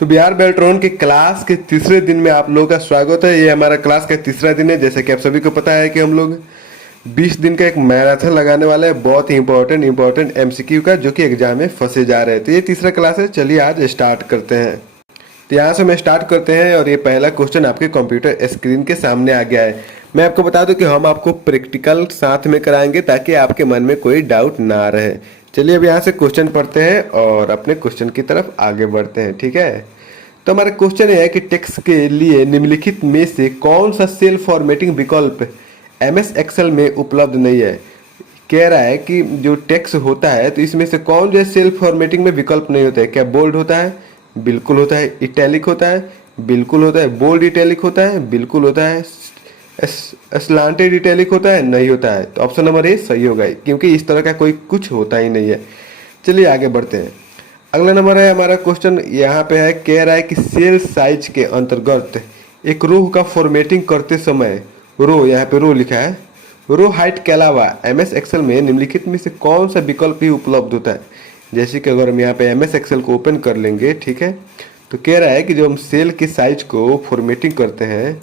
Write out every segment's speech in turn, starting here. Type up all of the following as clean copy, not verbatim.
तो बिहार बेल्ट्रॉन के क्लास के तीसरे दिन में आप लोगों का स्वागत है। ये हमारा क्लास का तीसरा दिन है। जैसे कि आप सभी को पता है कि हम लोग 20 दिन का एक मैराथन लगाने वाले हैं, बहुत ही इंपॉर्टेंट एमसीक्यू का, जो कि एग्जाम में फंसे जा रहे हैं। तो ये तीसरा क्लास है। चलिए आज स्टार्ट करते हैं। तो यहाँ से हम स्टार्ट करते हैं और ये पहला क्वेश्चन आपके कंप्यूटर स्क्रीन के सामने आ गया है। मैं आपको बता दूं कि हम आपको प्रैक्टिकल साथ में कराएंगे ताकि आपके मन में कोई डाउट ना रहे। चलिए अब यहाँ से क्वेश्चन पढ़ते हैं और अपने क्वेश्चन की तरफ आगे बढ़ते हैं। ठीक है, तो हमारा क्वेश्चन है कि टेक्स्ट के लिए निम्नलिखित में से कौन सा सेल फॉर्मेटिंग विकल्प एमएस एक्सेल में उपलब्ध नहीं है। कह रहा है कि जो टेक्स्ट होता है तो इसमें से कौन जो है सेल फॉर्मेटिंग में विकल्प नहीं होता है। क्या बोल्ड होता है? बिल्कुल होता है। इटैलिक होता है? बिल्कुल होता है। बोल्ड इटैलिक होता है? बिल्कुल होता है। स्लांटेड इटैलिक होता है? नहीं होता है। तो ऑप्शन नंबर ए सही होगा, क्योंकि इस तरह का कोई कुछ होता ही नहीं है। चलिए आगे बढ़ते हैं। अगला नंबर है हमारा क्वेश्चन, यहाँ पे है, कह रहा है कि सेल साइज के अंतर्गत एक रो का फॉर्मेटिंग करते समय रो, यहाँ पे रो लिखा है, रो हाइट के अलावा एमएस एक्सेल में निम्नलिखित में से कौन सा विकल्प भी उपलब्ध होता है। जैसे कि अगर हम यहाँ पे एमएस एक्सेल को ओपन कर लेंगे, ठीक है, तो कह रहा है कि जो हम सेल के साइज को फॉर्मेटिंग करते हैं,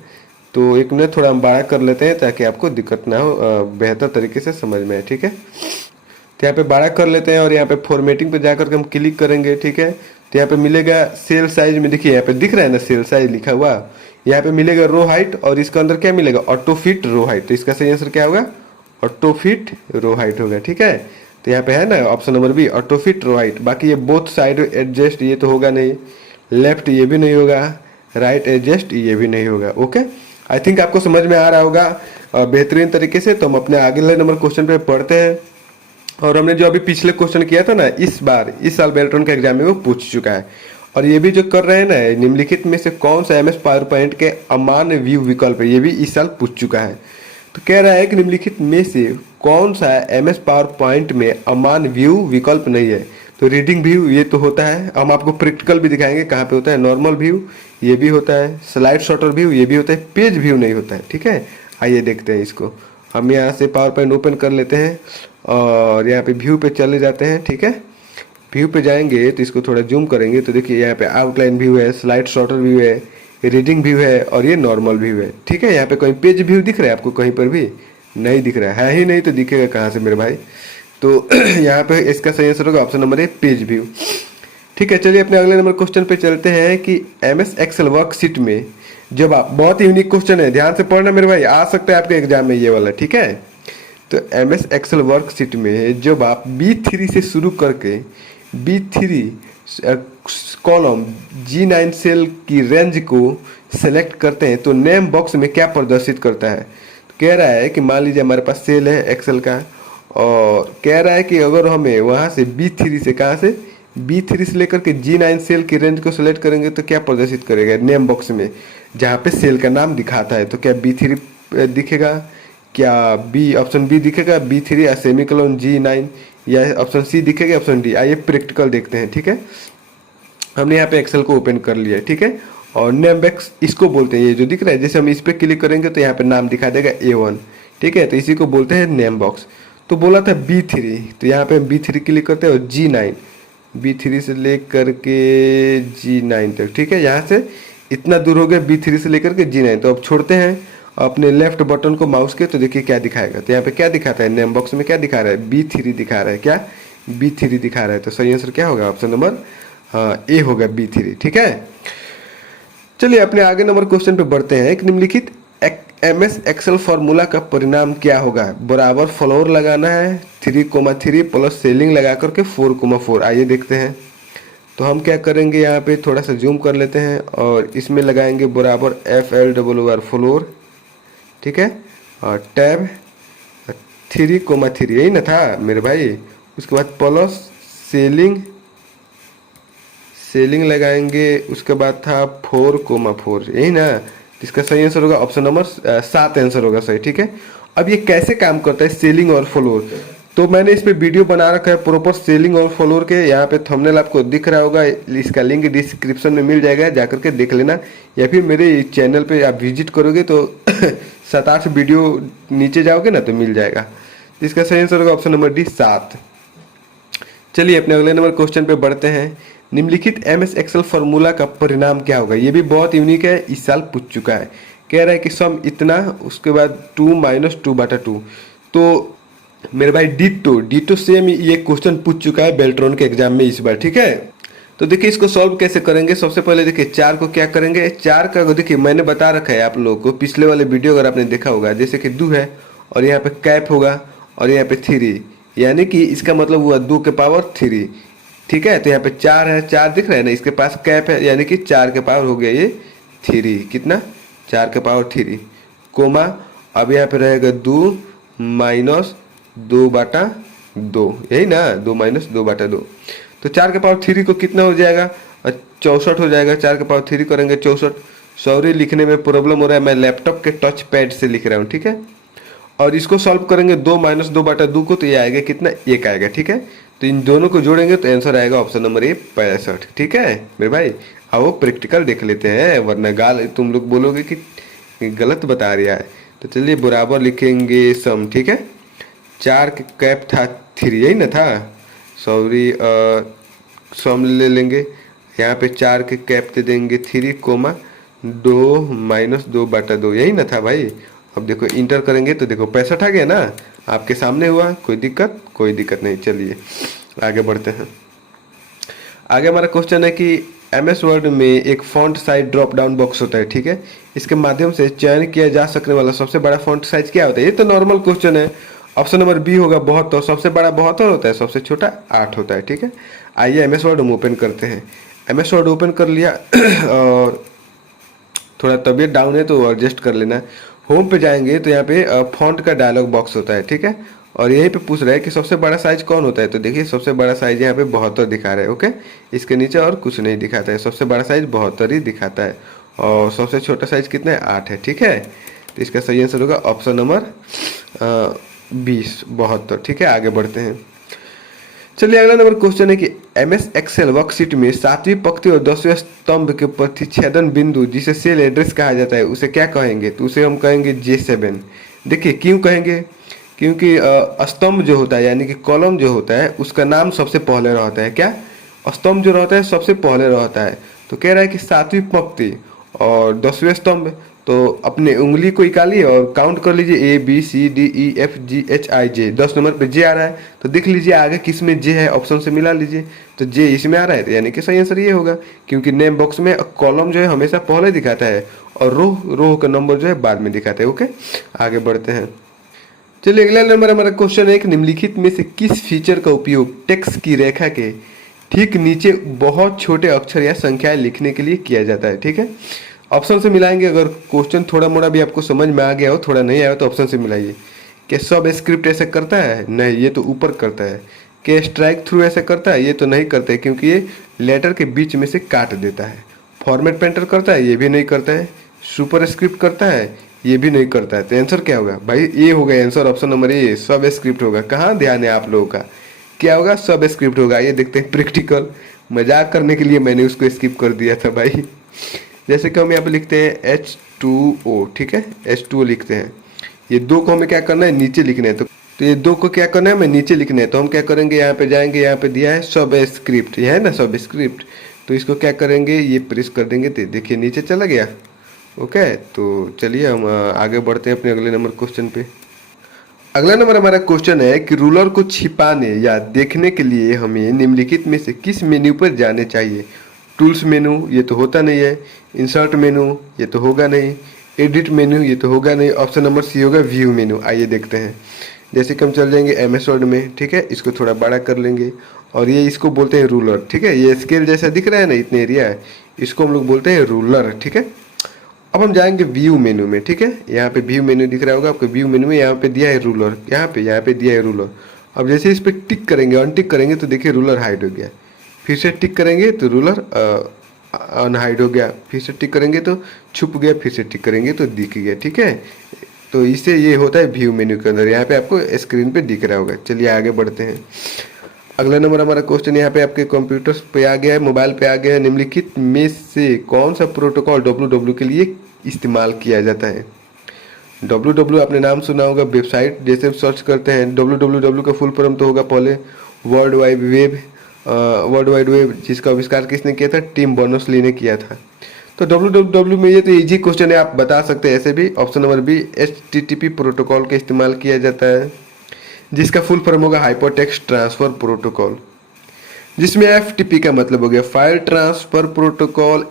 तो एक मिनट थोड़ा हम बड़ा कर लेते हैं ताकि आपको दिक्कत ना हो, बेहतर तरीके से समझ में आए। ठीक है, तो यहाँ पे बड़ा कर लेते हैं और यहाँ पे फॉर्मेटिंग पे जाकर के हम क्लिक करेंगे। ठीक है, तो यहाँ पे मिलेगा सेल साइज में, देखिए यहाँ पे दिख रहा है ना सेल साइज लिखा हुआ, यहाँ पे मिलेगा रो हाइट और इसके अंदर क्या मिलेगा, ऑटो फिट रो हाइट। तो इसका सही आंसर क्या होगा, ऑटो फिट रो हाइट होगा। ठीक है, तो यहाँ पे है ना option number B, auto fit row height. बाकी ये बोथ साइड एडजस्ट ये तो होगा नहीं, लेफ्ट ये भी नहीं होगा, राइट एडजस्ट ये भी नहीं होगा। ओके, आई थिंक आपको समझ में आ रहा होगा बेहतरीन तरीके से। तो हम अपने अगले नंबर क्वेश्चन पे पढ़ते हैं। और हमने जो अभी पिछले क्वेश्चन किया था ना, इस साल बेल्ट्रॉन के एग्जाम में वो पूछ चुका है। और ये भी जो कर रहे हैं ना, निम्नलिखित में से कौन सा एमएस पावर पॉइंट के अमान्य व्यू विकल्प है, ये भी इस साल पूछ चुका है। तो कह रहा है कि निम्नलिखित में से कौन सा एमएस पावर पॉइंट में अमान्य व्यू विकल्प नहीं है। तो रीडिंग व्यू ये तो होता है, हम आपको प्रैक्टिकल भी दिखाएंगे कहाँ पे होता है। नॉर्मल व्यू ये भी होता है, स्लाइड शॉर्टर व्यू ये भी होता है, पेज व्यू नहीं होता है। ठीक है, आइए देखते हैं इसको। हम यहाँ से पावर पॉइंट ओपन कर लेते हैं और यहाँ पे व्यू पे चले जाते हैं। ठीक है, व्यू पे जाएंगे तो इसको थोड़ा जूम करेंगे तो देखिए यहाँ पे आउटलाइन व्यू है, स्लाइड शॉर्टर व्यू है, रीडिंग व्यू है और ये नॉर्मल व्यू है। ठीक है, यहाँ पे कोई पेज व्यू दिख रहा है आपको? कहीं पर भी नहीं दिख रहा है ही नहीं, तो दिखेगा कहाँ से मेरे भाई। तो यहाँ पे इसका सही आंसर होगा option number A, page view. ठीक है, चलिए अपने अगले नंबर क्वेश्चन पे चलते हैं कि एमएस एक्सेल वर्कशीट में जब आप, बहुत ही यूनिक क्वेश्चन है, ध्यान से पढ़ना मेरे भाई, आ सकता है आपके एग्जाम में ये वाला। ठीक है, तो एमएस एक्सेल वर्कशीट में जब आप B3 से शुरू करके B3 कॉलम G9 सेल की रेंज को सेलेक्ट करते हैं तो नेम बॉक्स में क्या प्रदर्शित करता है। तो कह रहा है कि मान लीजिए हमारे पास सेल है एक्सेल का, और कह रहा है कि अगर हमें वहाँ से B3 से, कहाँ से, B3 से लेकर के G9 सेल की रेंज को सिलेक्ट करेंगे तो क्या प्रदर्शित करेगा नेम बॉक्स में, जहाँ पे सेल का नाम दिखाता है। तो क्या B3 दिखेगा, क्या बी, ऑप्शन बी दिखेगा B3 सेमीकोलन G9, या ऑप्शन सी दिखेगा, ऑप्शन डी। आइए प्रैक्टिकल देखते हैं। ठीक है, हमने यहाँ पे एक्सेल को ओपन कर लिया है। ठीक है, और नेम बॉक्स इसको बोलते हैं, ये जो दिख रहा है, जैसे हम इस पर क्लिक करेंगे तो यहाँ पे नाम दिखा देगा A1। ठीक है, तो इसी को बोलते हैं नेम बॉक्स। तो बोला था B3, तो यहाँ पे हम B3 क्लिक करते हैं और G9, B3 से लेकर के G9 तक। ठीक है, यहाँ से इतना दूर हो गया B3 से लेकर के G9। तो अब छोड़ते हैं अपने लेफ्ट बटन को माउस के, तो देखिए क्या दिखाएगा। तो यहाँ पे क्या दिखाता है, नेम बॉक्स में क्या दिखा रहा है, B3 दिखा रहा है। क्या, B3 दिखा रहा है। तो सही आंसर क्या होगा, ऑप्शन नंबर ए होगा, B3। ठीक है, चलिए अपने आगे नंबर क्वेश्चन पे बढ़ते हैं। एक निम्नलिखित एमएस एक्सेल फॉर्मूला का परिणाम क्या होगा। बराबर फ्लोर लगाना है, 3,3 प्लस सेलिंग लगा करके 4,4। आइए देखते हैं। तो हम क्या करेंगे, यहाँ पे थोड़ा सा जूम कर लेते हैं और इसमें लगाएंगे बराबर FLOR फ्लोर। ठीक है, और टैब 3,3 यही ना था मेरे भाई। उसके बाद प्लस सेलिंग लगाएंगे, उसके बाद था 4,4, यही ना। इसका सही आंसर होगा ऑप्शन नंबर 7 आंसर होगा सही। ठीक है, अब ये कैसे काम करता है सेलिंग और फ्लोर, तो मैंने इस पे वीडियो बना रखा है प्रॉपर सेलिंग और फ्लोर के। यहाँ पे थंबनेल आपको दिख रहा होगा, इसका लिंक डिस्क्रिप्शन में मिल जाएगा, जाकर के देख लेना, या फिर मेरे चैनल पे आप विजिट करोगे तो 7-8 वीडियो नीचे जाओगे ना तो मिल जाएगा। इसका सही आंसर होगा ऑप्शन नंबर डी, 7। चलिए अपने अगले नंबर क्वेश्चन पे बढ़ते हैं। निम्नलिखित MS एक्सेल फॉर्मूला का परिणाम क्या होगा। ये भी बहुत यूनिक है, इस साल पूछ चुका है। कह रहा है कि सम इतना, उसके बाद 2 - 2/2। तो मेरे भाई डिटो डिटो सेम ये क्वेश्चन पूछ चुका है बेल्ट्रॉन के एग्जाम में इस बार, ठीक है। तो देखिए इसको सॉल्व कैसे करेंगे। सबसे पहले देखिए 4 को क्या करेंगे, 4 का देखिए मैंने बता रखा है आप लोगों को पिछले वाले वीडियो अगर आपने देखा होगा, जैसे कि 2 है और यहाँ पे कैप होगा और यहाँ पे 3, यानी कि इसका मतलब हुआ 2 के पावर 3, ठीक है। तो यहाँ पे 4 है, 4 दिख रहा है ना, इसके पास कैप है यानी कि 4 के पावर हो गया ये 3, कितना 4 के पावर 3, कोमा अब यहाँ पे रहेगा 2 - 2/2, यही ना 2 - 2/2। तो 4 के पावर 3 को कितना हो जाएगा, 64 हो जाएगा। 4 के पावर 3 करेंगे 64। सॉरी लिखने में प्रॉब्लम हो रहा है, मैं लैपटॉप के टच पैड से लिख रहा हूँ, ठीक है। और इसको सॉल्व करेंगे 2 - 2/2 को, तो ये आएगा कितना, 1 आएगा, ठीक है। तो इन दोनों को जोड़ेंगे तो आंसर आएगा ऑप्शन नंबर ए 65, ठीक है मेरे भाई। आओ प्रैक्टिकल देख लेते हैं, वरना गाल तुम लोग बोलोगे कि गलत बता रहा है। तो चलिए बराबर लिखेंगे सम, ठीक है। 4 के कैप था 3, यही ना था, सॉरी सम ले लेंगे। यहाँ पे 4 के कैप दे देंगे 3, 2 - 2/2, यही ना था भाई। अब देखो इंटर करेंगे तो देखो 65 आ गया ना, आपके सामने हुआ। कोई दिक्कत नहीं। चलिए आगे बढ़ते हैं। आगे हमारा क्वेश्चन है कि MS वर्ड में एक font size drop down box होता है, ठीक है। इसके माध्यम से चयन किया जा सकने वाला सबसे बड़ा फॉन्ट साइज क्या होता है। ये तो नॉर्मल क्वेश्चन है। ऑप्शन नंबर बी होगा 72। सबसे बड़ा 72 होता है, सबसे छोटा 8 होता है, ठीक है। आइए MS वर्ड हम ओपन करते हैं। MS वर्ड ओपन कर लिया और थोड़ा तबीयत डाउन है तो एडजस्ट कर लेना। होम पे जाएंगे तो यहाँ पे फॉन्ट का डायलॉग बॉक्स होता है, ठीक है। और यहीं पे पूछ रहा है कि सबसे बड़ा साइज कौन होता है। तो देखिए सबसे बड़ा साइज यहाँ पे 72 दिखा रहा है, ओके। इसके नीचे और कुछ नहीं दिखाता है, सबसे बड़ा साइज 72 ही दिखाता है। और सबसे छोटा साइज कितना है, 8 है, ठीक है। तो इसका सही आंसर होगा ऑप्शन नंबर 20, 72, ठीक है। आगे बढ़ते हैं। चलिए अगला नंबर क्वेश्चन है कि MS एक्सेल वर्कशीट में 7वीं पंक्ति और 10वें स्तंभ के प्रतिच्छेदन बिंदु जिसे सेल एड्रेस कहा जाता है उसे क्या कहेंगे। तो उसे हम कहेंगे J7। देखिए क्यों कहेंगे, क्योंकि स्तंभ जो होता है यानी कि कॉलम जो होता है उसका नाम सबसे पहले रहता है। क्या, स्तंभ जो रहता है सबसे पहले रहता है। तो कह रहा है कि 7वीं पंक्ति और 10वें स्तंभ, तो अपने उंगली को निकालिए और काउंट कर लीजिए ABCDEFGHIJ, 10 नंबर पे जे आ रहा है। तो देख लीजिए आगे किस में जे है, ऑप्शन से मिला लीजिए। तो जे इसमें आ रहा है, तो यानी कि सही आंसर ये होगा, क्योंकि नेम बॉक्स में कॉलम जो है हमेशा पहले दिखाता है और रो का नंबर जो है बाद में दिखाता है, ओके। आगे बढ़ते हैं। चलिए अगला नंबर हमारा क्वेश्चन है कि निम्नलिखित में से किस फीचर का उपयोग टेक्स्ट की रेखा के ठीक नीचे बहुत छोटे अक्षर या संख्याएं लिखने के लिए किया जाता है, ठीक है। ऑप्शन से मिलाएंगे। अगर क्वेश्चन थोड़ा मोड़ा भी आपको समझ में आ गया हो, थोड़ा नहीं आया हो, तो ऑप्शन से मिलाइए। क्या सब स्क्रिप्ट ऐसे करता है, नहीं, ये तो ऊपर करता है। क्या स्ट्राइक थ्रू ऐसे करता है, ये तो नहीं करता है क्योंकि ये लेटर के बीच में से काट देता है। फॉर्मेट पेंटर करता है, ये भी नहीं करता है। सुपर स्क्रिप्ट करता है, ये भी नहीं करता है। तो आंसर क्या होगा भाई, ये होगा आंसर, ऑप्शन नंबर ए सब स्क्रिप्ट होगा। कहाँ ध्यान है आप लोगों का, क्या होगा, सब स्क्रिप्ट होगा। ये देखते हैं प्रैक्टिकल, मजाक करने के लिए मैंने उसको स्किप कर दिया था भाई। जैसे कि हम यहाँ पे लिखते हैं H2O, ठीक है, H2O लिखते हैं। ये 2 को हमें क्या करना है, नीचे लिखना है। तो ये 2 को क्या करना है, हमें नीचे लिखना है। तो हम क्या करेंगे, यहाँ पे जाएंगे, यहाँ पे दिया है सब स्क्रिप्ट, ये है ना सब स्क्रिप्ट। तो इसको क्या करेंगे, ये प्रेस कर देंगे तो देखिए नीचे चला गया, ओके। तो चलिए हम आगे बढ़ते हैं अपने अगले नंबर क्वेश्चन पे। अगला नंबर हमारा क्वेश्चन है कि रूलर को छिपाने या देखने के लिए हमें निम्नलिखित में से किस मेन्यू पर जाने चाहिए। टूल्स मेनू, ये तो होता नहीं है। इंसर्ट मेनू, ये तो होगा नहीं। एडिट मेनू, ये तो होगा नहीं। ऑप्शन नंबर सी होगा व्यू मेनू। आइए देखते हैं। जैसे कि हम चल जाएंगे MS वर्ड में, ठीक है। इसको थोड़ा बड़ा कर लेंगे और ये इसको बोलते हैं रूलर, ठीक है। ये स्केल जैसा दिख रहा है ना, इतने एरिया है, इसको हम लोग बोलते हैं रूलर, ठीक है। अब हम जाएंगे व्यू मेनू में, ठीक है। यहाँ पे व्यू मेनू दिख रहा होगा आपको। व्यू मेनू में यहाँ पे दिया है रूलर, यहाँ पे दिया है रूलर। अब जैसे इस पर टिक करेंगे, अनटिक करेंगे तो देखिए रूलर हाइड हो गया। फिर से टिक करेंगे तो रूलर अनहाइड हो गया। फिर से टिक करेंगे तो छुप गया। फिर से टिक करेंगे तो दिख गया, ठीक है। तो इससे ये होता है व्यू मेन्यू के अंदर। यहाँ पे आपको स्क्रीन पे दिख रहा होगा। चलिए आगे बढ़ते हैं। अगला नंबर हमारा क्वेश्चन यहाँ पे आपके कंप्यूटर पे आ गया है, मोबाइल पे आ गया है। निम्नलिखित में से कौन सा प्रोटोकॉल www के लिए इस्तेमाल किया जाता है। www आपने नाम सुना होगा, वेबसाइट जैसे सर्च करते हैं। www का फुल फॉर्म तो होगा पहले world wide web, world wide web जिसका आविष्कार किसने किया था? टिम बर्नर्स-ली ने किया था। तो www में ये तो इजी क्वेश्चन है, आप बता सकते हैं ऐसे भी। Option number B HTTP protocol का इस्तेमाल किया जाता है, जिसका फुल फॉर्म होगा हाइपरटेक्स्ट ट्रांसफर प्रोटोकॉल, जिसमें FTP का मतलब हो गया फाइल ट्रांसफर प्रोटोकॉल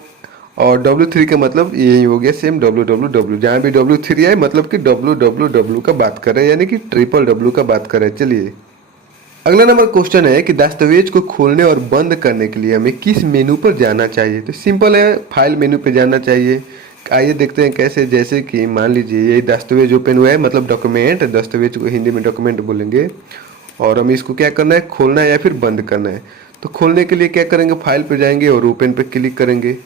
और W3 का मतलब यही हो गया सेम www। जहाँ भी W3 है मतलब कि www का बात कर रहे हैं, यानी कि WWW का बात कर रहे हैं। चलिए अगला नंबर क्वेश्चन है कि दस्तावेज को खोलने और बंद करने के लिए हमें किस मेनू पर जाना चाहिए? तो सिंपल है, फाइल मेनू पे जाना चाहिए। आइए देखते हैं कैसे। जैसे कि मान लीजिए ये दस्तावेज ओपन हुआ है, मतलब डॉक्यूमेंट, दस्तावेज को हिंदी में डॉक्यूमेंट बोलेंगे, और हमें इसको क्या करना है? खोलना है या फिर बंद करना है। तो खोलने के लिए क्या करेंगे? फाइल पे जाएंगे और ओपन पे क्लिक करेंगे,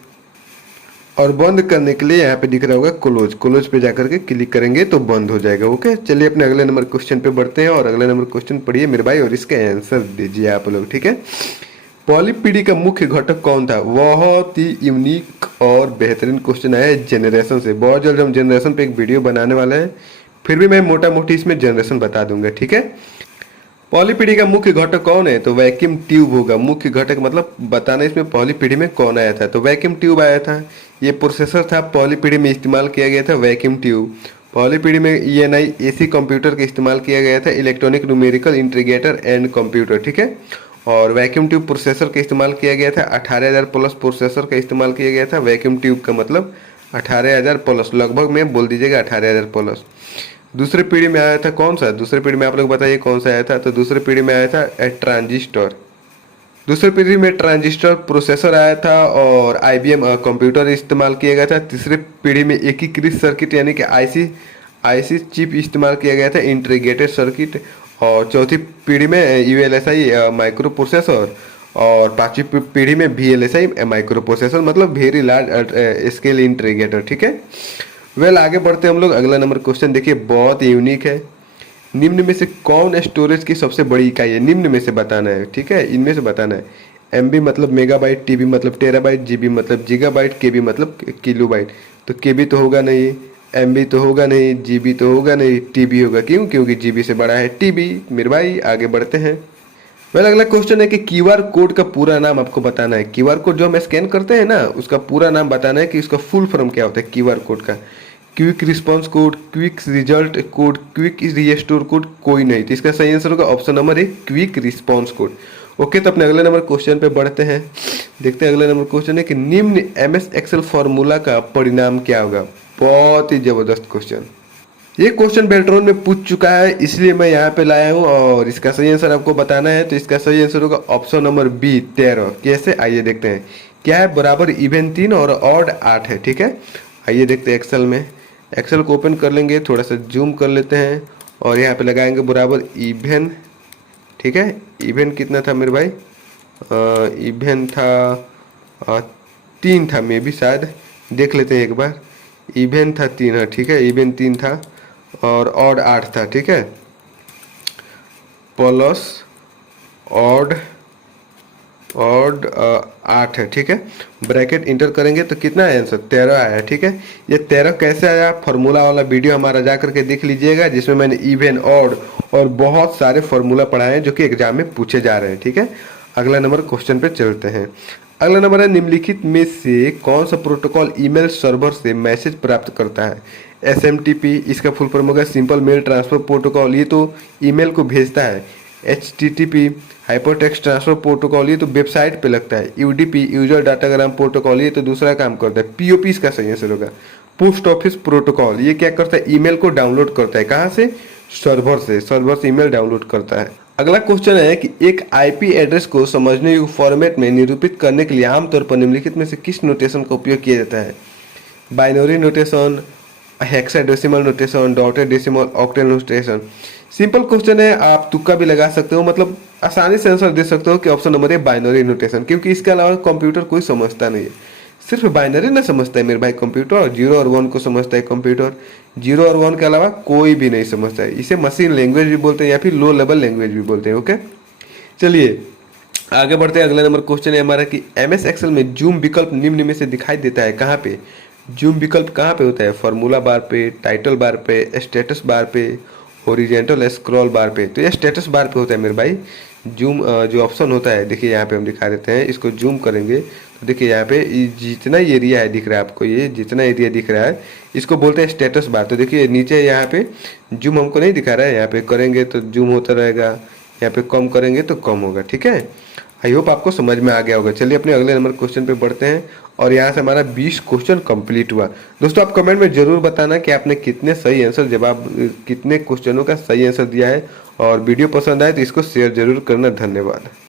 और बंद करने के लिए यहाँ पे दिख रहा होगा क्लोज, क्लोज पे जाकर के क्लिक करेंगे तो बंद हो जाएगा। ओके, चलिए अपने अगले नंबर क्वेश्चन पे बढ़ते हैं, और अगले नंबर क्वेश्चन पढ़िए मेरे भाई और इसका आंसर दीजिए आप लोग, ठीक है। पॉलीपीडी का मुख्य घटक कौन था? बहुत ही यूनिक और बेहतरीन क्वेश्चन आया है जनरेशन से। बहुत जल्द हम जनरेशन पे एक वीडियो बनाने वाले हैं, फिर भी मैं मोटा मोटी इसमें जनरेशन बता दूंगा, ठीक है। पॉलीपीडी का मुख्य घटक कौन है? तो वैक्यूम ट्यूब होगा। मुख्य घटक मतलब बताना इसमें पॉलीपीडी में कौन आया था, तो वैक्यूम ट्यूब आया था। ये प्रोसेसर था, पॉलीपीडी में इस्तेमाल किया गया था वैक्यूम ट्यूब। पॉलीपीडी में ENI AC कंप्यूटर का इस्तेमाल किया गया था, electronic numerical integrator and computer, ठीक है। और वैक्यूम ट्यूब प्रोसेसर का इस्तेमाल किया गया था, 18,000 प्लस प्रोसेसर का इस्तेमाल किया गया था। वैक्यूम ट्यूब का मतलब 18,000 प्लस, लगभग में बोल दीजिएगा 18,000 प्लस। दूसरी पीढ़ी में आया था कौन सा? दूसरी पीढ़ी में आप लोग बताइए कौन सा आया था? तो दूसरी पीढ़ी में आया था ट्रांजिस्टर। दूसरी पीढ़ी में ट्रांजिस्टर प्रोसेसर आया था, और IBM कंप्यूटर इस्तेमाल किया गया था। तीसरी पीढ़ी में एकीकृत सर्किट यानी कि आईसी चिप इस्तेमाल किया गया था, इंटीग्रेटेड सर्किट। और चौथी पीढ़ी में ULSI माइक्रो प्रोसेसर, और पांचवी पीढ़ी में VLSI माइक्रो प्रोसेसर, मतलब वेरी लार्ज स्केल इंटीग्रेटर, ठीक है। आगे बढ़ते हम लोग। अगला नंबर क्वेश्चन देखिए, बहुत यूनिक है। निम्न में से कौन स्टोरेज की सबसे बड़ी इकाई है? निम्न में से बताना है, ठीक है, इनमें से बताना है। MB मतलब मेगाबाइट, TB मतलब टेराबाइट, GB मतलब गीगाबाइट, KB मतलब किलोबाइट। तो KB तो होगा नहीं, MB तो होगा नहीं, GB तो होगा नहीं, TB होगा। क्यों? क्योंकि GB से बड़ा है TB मेरे भाई। आगे बढ़ते हैं। अगला क्वेश्चन है कि QR कोड का पूरा नाम आपको बताना है। QR कोड जो हम स्कैन करते हैं ना, उसका पूरा नाम बताना है कि उसका फुल फॉर्म क्या होता है QR कोड का। Quick response code, quick result code, quick restore code, कोई नहीं। तो इसका सही आंसर होगा option number A, quick response code. Okay, तो अपने अगले नंबर क्वेश्चन पे बढ़ते हैं। देखते हैं अगले नंबर क्वेश्चन है कि निम्न MS Excel फॉर्मूला का परिणाम क्या होगा? बहुत ही जबरदस्त क्वेश्चन। ये क्वेश्चन बेल्ट्रॉन में पूछ चुका है, इसलिए मैं यहाँ पे लाया हूँ, और इसका सही आंसर आपको बताना है। तो इसका सही आंसर होगा ऑप्शन नंबर बी, 13। कैसे? आइए देखते हैं। क्या है? बराबर इवन 3 और ऑड 8 है, ठीक है। आइए देखते हैं एक्सेल में। एक्सेल को ओपन कर लेंगे, थोड़ा सा जूम कर लेते हैं, और यहाँ पे लगाएंगे बराबर इवन, ठीक है। इवन कितना था मेरे भाई? इवन था 3 था, मे भी शायद देख लेते हैं एक बार। इवन था 3, हाँ ठीक है, इवन 3 था, और ऑड 8 था, ठीक है। प्लस ऑड 8 है, ठीक है। ब्रैकेट इंटर करेंगे तो कितना है आंसर? 13 आया, ठीक है। ये 13 कैसे आया? फार्मूला वाला वीडियो हमारा जा करके देख लीजिएगा, जिसमें मैंने इवन, ऑड और बहुत सारे फार्मूला पढ़ाए हैं जो कि एग्जाम में पूछे जा रहे हैं, ठीक है। अगला नंबर क्वेश्चन पे चलते हैं। अगला नंबर है, निम्नलिखित में से कौन सा प्रोटोकॉल ईमेल सर्वर से मैसेज प्राप्त करता है? SMTP, इसका फुल फॉर्म होगा सिंपल मेल ट्रांसफर प्रोटोकॉल, ये तो ईमेल को भेजता है। HTTP हाइपरटेक्स्ट ट्रांसफर प्रोटोकॉल, ये तो वेबसाइट पे लगता है। UDP यूजर डाटाग्राम प्रोटोकॉल, ये तो दूसरा काम करता है। POP इसका सही आंसर होगा। पोस्ट ऑफिस प्रोटोकॉल, ये क्या करता है? ईमेल को डाउनलोड करता है। कहाँ से? सर्वर से। सर्वर से ईमेल डाउनलोड करता है। अगला क्वेश्चन है कि एक IP एड्रेस को समझने योग्य फॉर्मेट में निरूपित करने के लिए आमतौर पर निम्नलिखित में से किस नोटेशन का उपयोग किया जाता है? Binary notation, hexadecimal notation, dotted decimal, octal notation. Simple question है, आप तुक्का भी लगा सकते हो, मतलब आसानी से आंसर दे सकते हो कि option number a binary notation, क्योंकि इसके अलावा कंप्यूटर कोई समझता नहीं है। सिर्फ बाइनरी ना समझता है मेरे भाई कंप्यूटर, 0 और 1 को समझता है कंप्यूटर। 0 और 1 के अलावा कोई भी नहीं समझता है। इसे मशीन लैंग्वेज भी बोलते हैं या फिर लो लेवल लैंग्वेज भी बोलते हैं। ओके, चलिए आगे बढ़ते हैं। अगला नंबर क्वेश्चन है हमारा कि MS एक्सेल में जूम विकल्प निम्न में से दिखाई देता है कहाँ पे? जूम विकल्प कहाँ पे होता है? फॉर्मूला बार पे, टाइटल बार पे, स्टेटस बार पे, हॉरिजॉन्टल स्क्रॉल बार पे। तो ये स्टेटस बार पे होता है मेरे भाई। जूम जो ऑप्शन होता है, देखिए यहाँ पे हम दिखा देते हैं, इसको जूम करेंगे तो देखिए यहाँ पे जितना एरिया है दिख रहा है आपको, ये जितना एरिया दिख रहा है इसको बोलते हैं स्टेटस बार। तो देखिए नीचे यहाँ पे जूम हमको नहीं दिखा रहा है, यहाँ पे करेंगे तो जूम होता रहेगा, यहाँ पे कम करेंगे तो कम होगा। ठीक है, आई होप आपको समझ में आ गया होगा। चलिए अपने अगले नंबर क्वेश्चन पे बढ़ते हैं और यहाँ से हमारा 20 क्वेश्चन कंप्लीट हुआ। दोस्तों आप कमेंट में जरूर बताना कि आपने कितने सही आंसर जवाब, कितने क्वेश्चनों का सही आंसर दिया है, और वीडियो पसंद आए तो इसको शेयर जरूर करना। धन्यवाद।